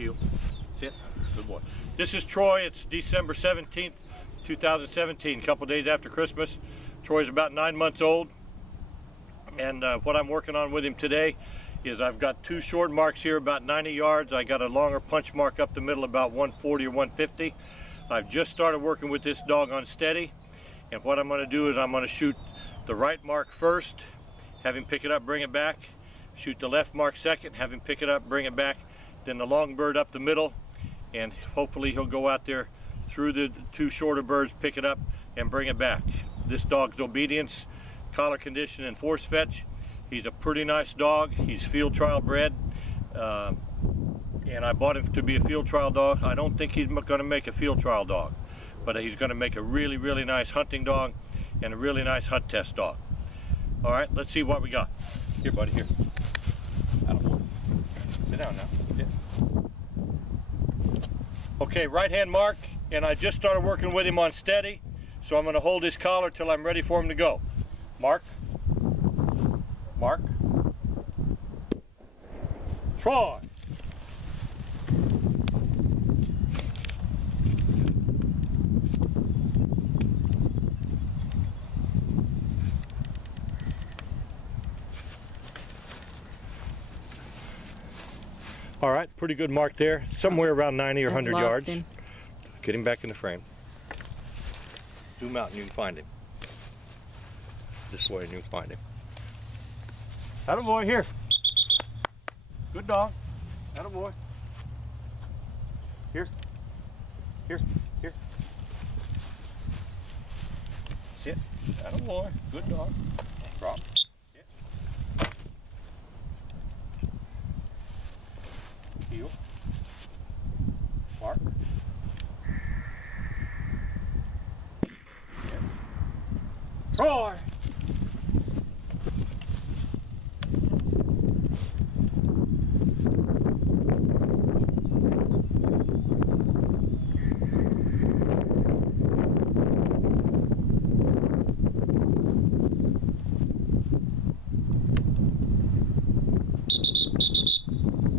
heel, sit, good boy. This is Troy. It's December 17th, 2017, a couple days after Christmas. Troy's about 9 months old, and what I'm working on with him today is I've got two short marks here about 90 yards. I got a longer punch mark up the middle about 140 or 150. I've just started working with this dog on steady, and what I'm going to do is I'm going to shoot the right mark first, have him pick it up, bring it back, shoot the left mark second, have him pick it up, bring it back, then the long bird up the middle, and hopefully he'll go out there through the two shorter birds, pick it up and bring it back. This dog's obedience, collar condition, and force fetch. He's a pretty nice dog. He's field trial bred, and I bought him to be a field trial dog. I don't think he's going to make a field trial dog, but he's going to make a really, really nice hunting dog and a really nice hunt test dog. All right, let's see what we got. Here, buddy, here. Sit down now. Yeah. Okay, right hand mark, and I just started working with him on steady, so I'm going to hold his collar till I'm ready for him to go. Mark. Mark. Troy. All right, pretty good mark there. Somewhere around 90 or 100 yards. Him. Get him back in the frame. Zoom out and you can find him. This way and you can find him. Attaboy, here. Good dog. Attaboy. Here. Here. Here. Sit. Attaboy. Good dog. Drop. Sit. Heel. Mark. Sit. Troy.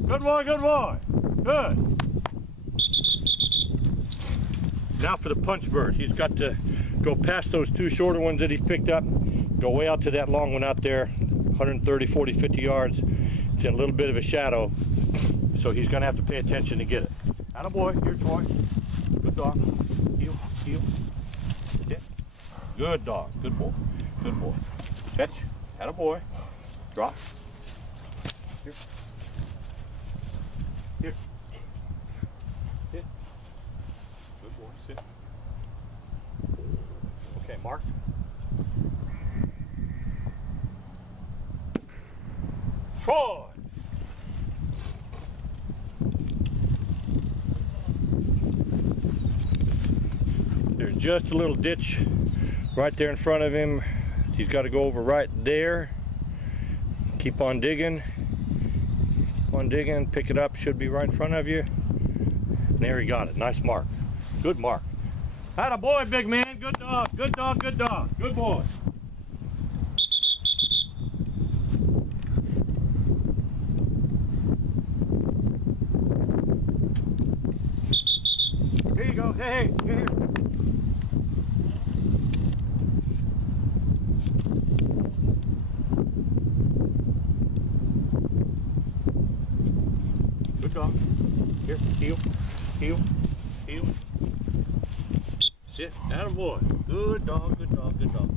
Good boy, good boy. Good. Now for the punch bird. He's got to go past those two shorter ones that he's picked up, go way out to that long one out there, 130, 40, 50 yards. It's in a little bit of a shadow, so he's going to have to pay attention to get it. Attaboy, here, Troy. Good dog. Heel, heel. Sit. Good dog. Good boy. Good boy. Fetch. Attaboy. Drop. Here. Here. Sit. Good boy. Sit. Okay, mark. Troy. There's just a little ditch right there in front of him. He's got to go over right there. Keep on digging. On digging, pick it up, should be right in front of you. And there he got it. Nice mark. Good mark. Attaboy, big man. Good dog. Good dog. Good dog. Good boy. Here you go. Hey, hey, here. Good dog. Here, heel, heel, heel. Sit. Attaboy. Good dog, good dog, good dog.